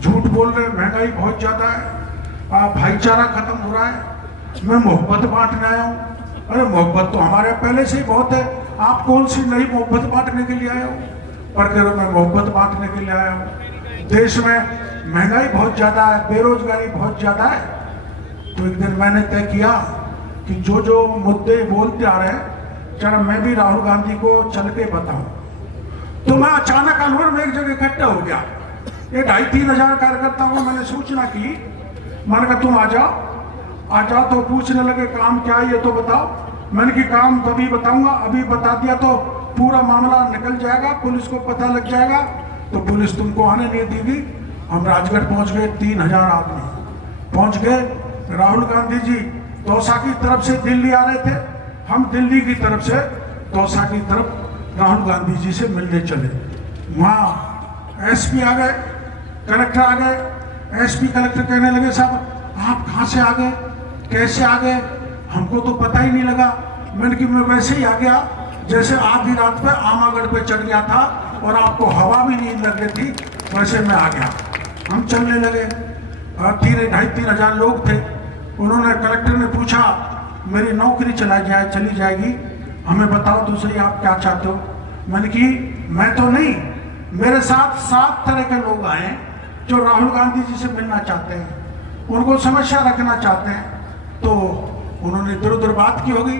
झूठ बोल रहे, महंगाई बहुत ज्यादा है, भाईचारा खत्म हो रहा है, मैं मोहब्बत बांटने आया हूँ। अरे मोहब्बत तो हमारे पहले से ही बहुत है, आप कौन सी नई मोहब्बत बांटने के लिए आए हो? पर कह रहे मैं मोहब्बत बांटने के लिए आया हूँ। देश में महंगाई बहुत ज्यादा है, बेरोजगारी बहुत ज्यादा है। तो एक दिन मैंने तय किया कि जो जो मुद्दे बोलते आ रहे हैं, चलो मैं भी राहुल गांधी को चल के बताऊं। तो मैं अचानक अलवर में एक जगह इकट्ठा हो गया। ये 2,500-3 हजार कार्यकर्ताओं को मैंने सूचना की। मैंने कहा तुम आ जाओ। तो पूछने लगे काम क्या है ये तो बताओ। मैंने कि काम तभी बताऊंगा, अभी बता दिया तो पूरा मामला निकल जाएगा, पुलिस को पता लग जाएगा, तो पुलिस तुमको आने नहीं देगी। हम राजगढ़ पहुंच गए, 3,000 आदमी पहुंच गए। राहुल गांधी जी दौसा की तरफ से दिल्ली आ रहे थे, हम दिल्ली की तरफ से दौसा की तरफ राहुल गांधी जी से मिलने चले। वहाँ एसपी आ गए, कलेक्टर आ गए। एसपी कलेक्टर कहने लगे साहब आप कहाँ से आ गए, कैसे आ गए, हमको तो पता ही नहीं लगा। मैंने कि मैं वैसे ही आ गया जैसे आधी रात पे आमागढ़ पे चढ़ गया था और आपको हवा भी नहीं लग रही थी, वैसे मैं आ गया। हम चलने लगे, 2,500-3 हजार लोग थे। उन्होंने, कलेक्टर ने पूछा मेरी नौकरी चली जाएगी, हमें बताओ तो सही आप क्या चाहते हो। मैंने कि मैं तो नहीं, मेरे साथ 7 तरह के लोग आए जो राहुल गांधी जी से मिलना चाहते हैं, उनको समस्या रखना चाहते हैं। तो उन्होंने इधर उधर बात की होगी,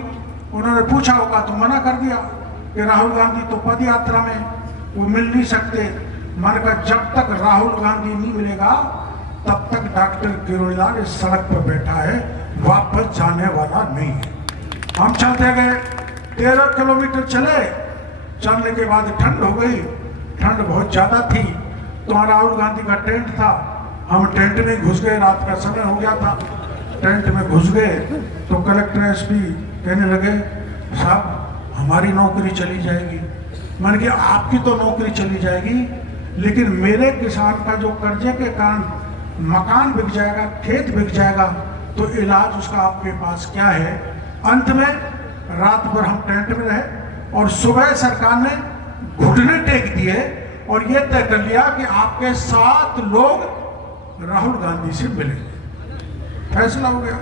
उन्होंने पूछा होगा तो मना कर दिया कि राहुल गांधी तो पद यात्रा में, वो मिल नहीं सकते। मैंने कहा जब तक राहुल गांधी नहीं मिलेगा तब तक डॉक्टर किरोड़ीलाल इस सड़क पर बैठा है, वापस जाने वाला नहीं है। हम चलते गए, 13 किलोमीटर चलने के बाद ठंड हो गई, ठंड बहुत ज्यादा थी। तो राहुल गांधी का टेंट था, हम टेंट में घुस गए, रात का समय हो गया था। टेंट में घुस गए तो कलेक्टर एसपी कहने लगे साहब हमारी नौकरी चली जाएगी। मैंने कहा आपकी तो नौकरी चली जाएगी, लेकिन मेरे किसान का जो कर्जे के कारण मकान बिक जाएगा, खेत बिक जाएगा, तो इलाज उसका आपके पास क्या है। अंत में रात भर हम टेंट में रहे और सुबह सरकार ने घुटने टेक दिए और ये तय कर लिया कि आपके 7 लोग राहुल गांधी से मिले। फैसला हो गया।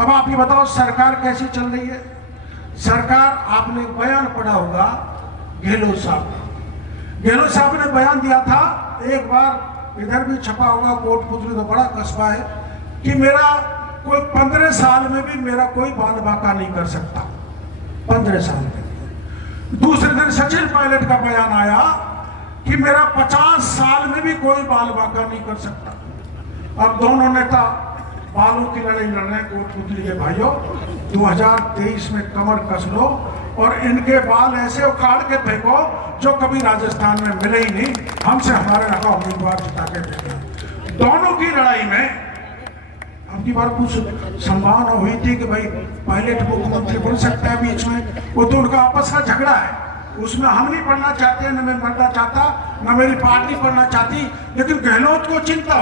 अब आप ये बताओ सरकार कैसी चल रही है। सरकार, आपने बयान पढ़ा होगा गहलोत साहब ने बयान दिया था, एक बार इधर भी छपा होगा, कोटपुतली तो बड़ा कस्बा है, कि मेरा कोई 15 साल में भी मेरा कोई बाल बाका नहीं कर सकता, 15 साल में। दूसरे दिन सचिन पायलट का बयान आया कि मेरा 50 साल में भी कोई बाल बाका नहीं कर सकता। अब दोनों नेता बालों की लड़ाई लड़ रहे हैं। कोटपुतली के भाइयों, 2023 में कमर कस लो और इनके बाल ऐसे उखाड़ के फेंको जो कभी राजस्थान में मिले ही नहीं, हमसे हमारे लगा उम्मीदवार जिता के फेंके। दोनों की लड़ाई में अब की बार कुछ संभावना हुई थी कि भाई पायलट मुख्यमंत्री बन सकता है बीच में, वो तो उनका आपस का झगड़ा है, उसमें हम नहीं पढ़ना चाहते, न मैं पढ़ना चाहता, न मेरी पार्टी पढ़ना चाहती। लेकिन गहलोत को चिंता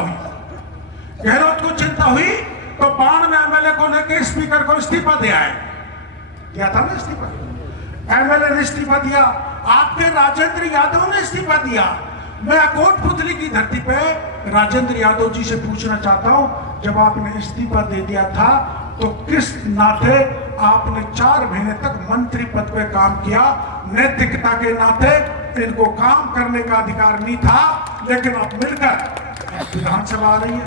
हुई तो 92 एमएलए को लेकर स्पीकर को इस्तीफा दिया था ना, इस्तीफा एमएलए ने इस्तीफा दिया, आपके राजेंद्र यादव ने इस्तीफा दिया। मैं कोटपुतली की धरती पे राजेंद्र यादव जी से पूछना चाहता हूं, जब आपने इस्तीफा दे दिया था तो किस नाते आपने 4 महीने तक मंत्री पद पे काम किया। नैतिकता के नाते इनको काम करने का अधिकार नहीं था, लेकिन अब मिलकर विधानसभा आ रही है,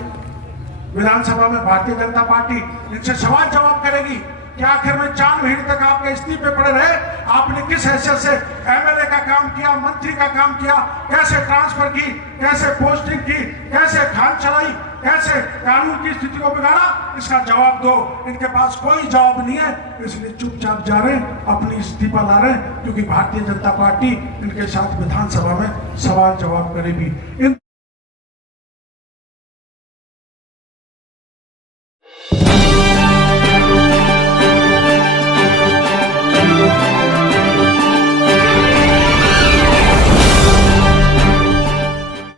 विधानसभा में भारतीय जनता पार्टी इनसे सवाल जवाब करेगी कि आखिर में 4 महीने तक आपके इस्तीफे पड़े रहे, आपने किस हैसियत से एमएलए का काम किया, मंत्री का काम किया, कैसे ट्रांसफर की, कैसे पोस्टिंग की, कैसे खान चलाई, कैसे कानून की स्थिति को बिगाड़ा, इसका जवाब दो। इनके पास कोई जवाब नहीं है, इसलिए चुपचाप जा रहे हैं, अपनी इस्तीफा ला रहे हैं, क्योंकि भारतीय जनता पार्टी इनके साथ विधानसभा में सवाल जवाब करेगी।